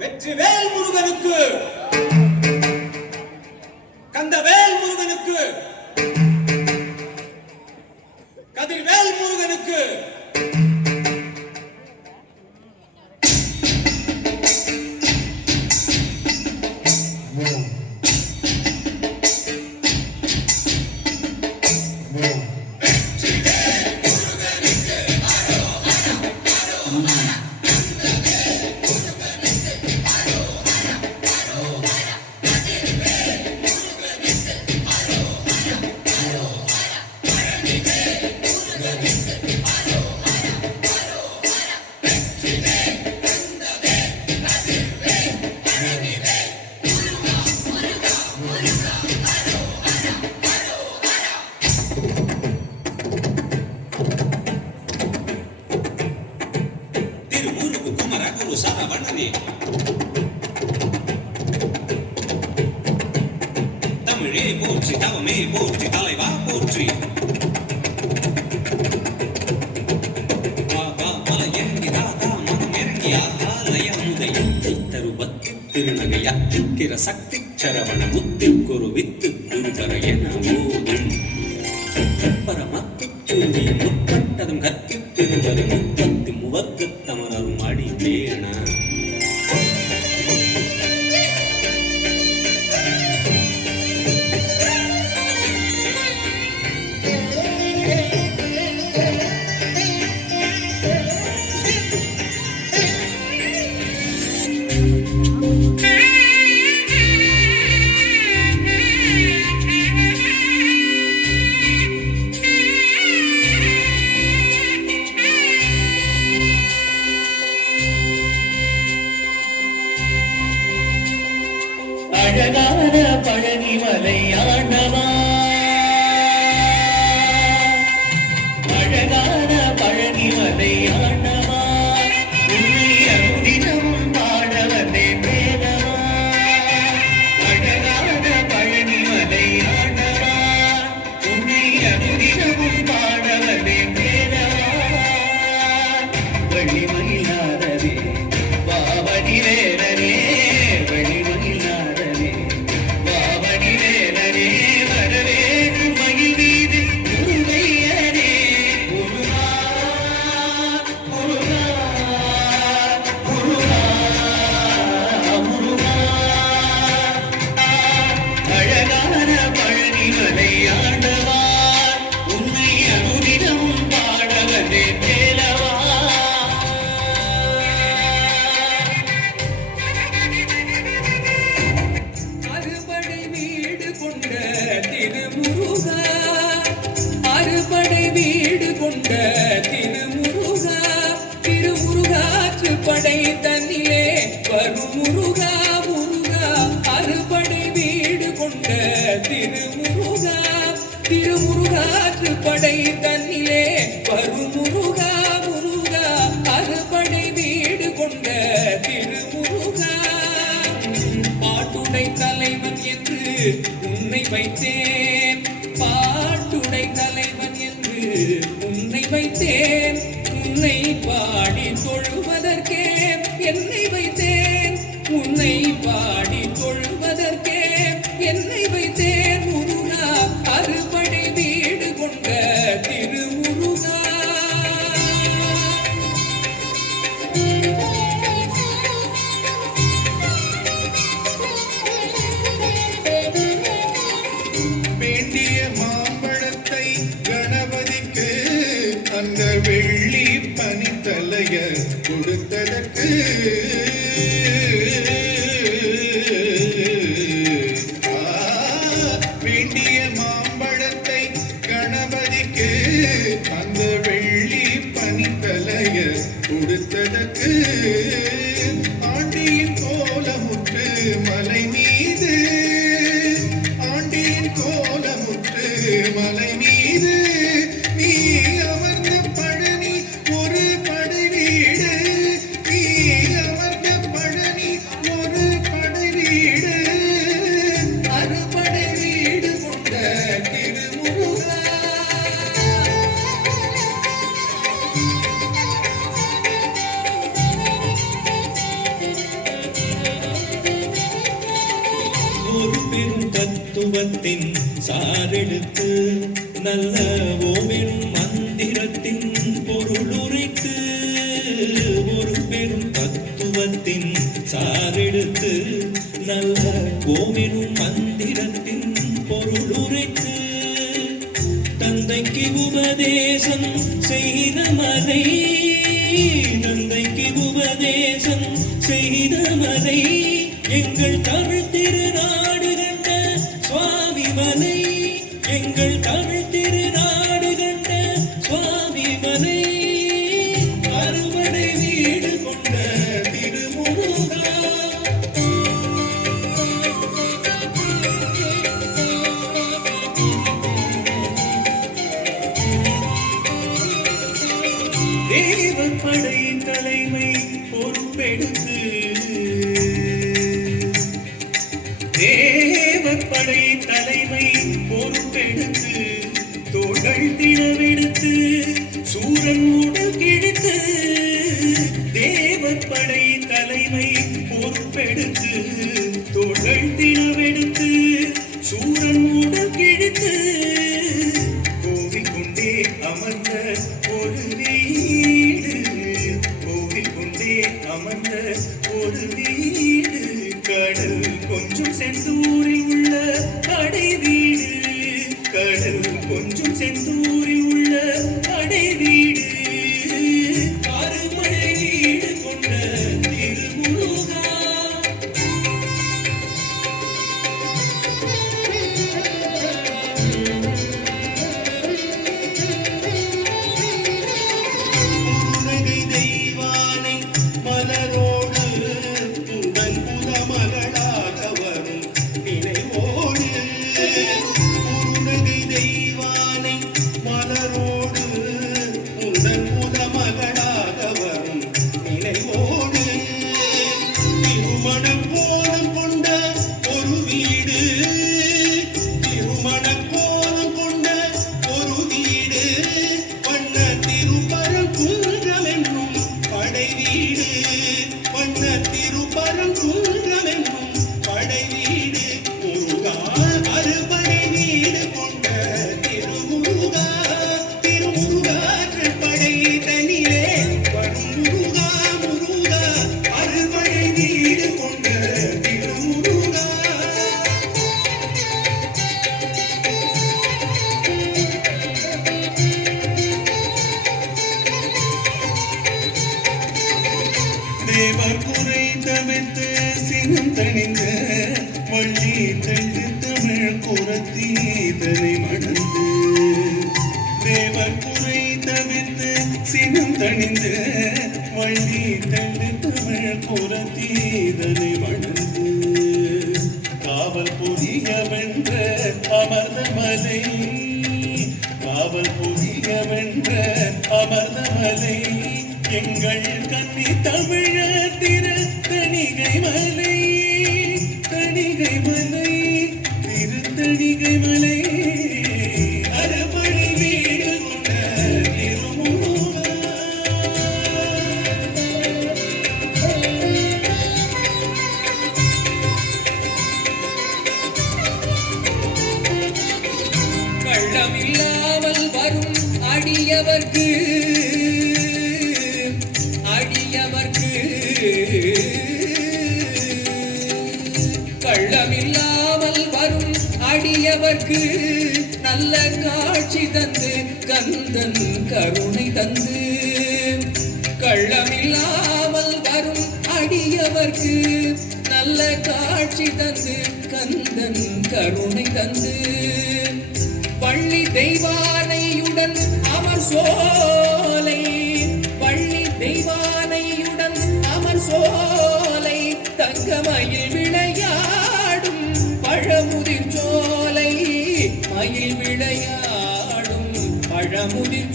வெற்றிவேல் முருகனுக்கு, கந்தவேல் முருகனுக்கு, கதிர்வேல் முருகனுக்கு, தமிழே போற்றி, தவமே போற்றி, தலைவா போற்றி. பாபா மலை இறங்கி தாதா மனம் இறங்கி ஆலயமுதயம் தருபத்தி திருநகை அத்திக்கிற சக்தி சரவண முத்திற்கொரு வித்து குருபர என ஓதும் பரமத்து சூரியன் முற்பட்டதும் கத்தி திருவரு முப்பத்தி முவத்து தமரரும் அடி பேண அழகான பழனி மலை ஆண்டவா, அழகான பழனி மலை ஆண்டவா, உன்னை அனுதினமும் பாட வந்தேன் வேதவா. அழகான பழனி மலை ஆண்டவா, உன்னை அனுதினமும் பாட வந்தேன் வேதவா. வழிமயிலாதவே பாவடி வேலனே, படை தன்னிலே வரும் முருகா முருகா, அறுபடை வீடு கொண்ட திருமுருகா, திருமுருகாற்று படை தன்னிலே வரும் முருகா முருகா, அறுபடை வீடு கொண்ட திருமுருகா. பாட்டுடை தலைவன் என்று உன்னை வைத்தேன், பாட்டுடை தலைவன் என்று உன்னை வைத்தேன், உன்னை பாடி தொழுவதற்கே என்னை வைத்தேன், உன்னை பாடி தொழுவதற்கே என்னை வைத்தேன் முருகா, அறுபடை வீடு கொண்ட திருமுருகா. வேண்டிய மாம்பழத்தை கணபதிக்கு அந்த வெள்ளி பனித்தலைய கொடுத்ததற்கு வேண்டிய மாம்பழத்தை கணபதிக்கு அந்த வெள்ளி பனித்தலைய கொடுத்ததற்கு ஆண்டியின் கோலமுற்று மலை மீது, ஆண்டியின் கோலமுற்று மலை மீது நீ அமர்ந்த பழனி ஒரு படை வீடு, நீ தத்துவத்தின் சாரெடுத்து நல்ல ஓமெனும் மந்திரத்தின் பொருளுரைத்து ஒரு பெரும் தத்துவத்தின் சாரெடுத்து நல்ல ஓமெனும் மந்திரத்தின் பொருளுரைத்து தந்தைக்கு உபதேசம் செய்த மலை தந்தைக்கு உபதேசம் செய்த மலை எங்கள் தமிழ் திருநாடு கண்ட சுவாமி மலை எங்கள் தமிழ் திருநாடு கண்ட சுவாமி மலை அறுவடை வீடு கொண்ட திருமுருகா தேவப்படை தலைமை பொறுப்பெடுத்து தேவப்படை தலைமை பொறுப்பெடுத்து தோள்கள் தினவெடுத்து சூரன் உடல் கிழித்து தேவப்படை தலைமை பொறுப்பெடுத்து தோள்கள் தினவெடுத்து சூரன் உடல் கிழித்து கோவில் கொண்டே அமர்ந்த ஒரு வீடு கோவில் கொண்டே அமர்ந்த ஒரு வீடு கடல் கொஞ்சம் செந்தூரில் உள்ள கடை வீடு கடல் கொஞ்சம் செந்தூரில் உள்ள கடை வீடு அறுமழை வீடு கொண்ட திருமுருகா உனகை தெய்வானை மலரோடு உந்தன் புதமகளாக வரும் நினைவோடு உனகை தெய்வானை மலரோடு உந்தன் புதமகளாக வரும் நினைவோடு திருமணம் கோலம் கொண்ட ஒரு வீடு திருமணம் கோலம் கொண்ட ஒரு வீடு வண்ண திருப்பரம் குன்றமென்னும் படை வீடு வண்ண திருப்பரம் குன்றமென்னும் படை வீடு முருகா அறுபடை வீடு கொண்ட திருமுருகா திருமுருகாற்று படை தனிலே வரும் முருகா முருகா அறுபடை வீடு கொண்ட திருமுருகா தேவர் குறை தவிர்த்து சினம் தணிந்த வள்ளி தண்டு தமிழ் குரத்தி தலை மணந்து தேவர் குறை தவிர்த்து சினம் தணிந்த வள்ளி தண்டு தமிழ் குரத்தி தலை மணந்து காவல் புரிய வென்ற அமர்ந்த மலை காவல் புரிய வென்ற அமர்ந்த மலை எங்கள் கன்னி தமிழர் திரு தணிகை மலை தணிகை மலை திரு தணிகை மலை அறுபடை வீடு கொண்ட திருமுருகா கள்ளமில்லாமல் வரும் அடியவர்க்கு கள்ளமில்லாமல் வரும் அடியவர்க்கு நல்ல காட்சி தந்து கந்தன் கருணை தந்து கள்ளமில்லாமல் வரும் அடியவர்க்கு நல்ல காட்சி தந்து கந்தன் கருணை தந்து வள்ளி தெய்வானையுடன் அமர் சோலை வள்ளி தெய்வானையுடன் அமர் சோலை தங்கமயில் விளையாடும் பழமுதிர் சோலை மயில் விளையாடும் பழமுதிர்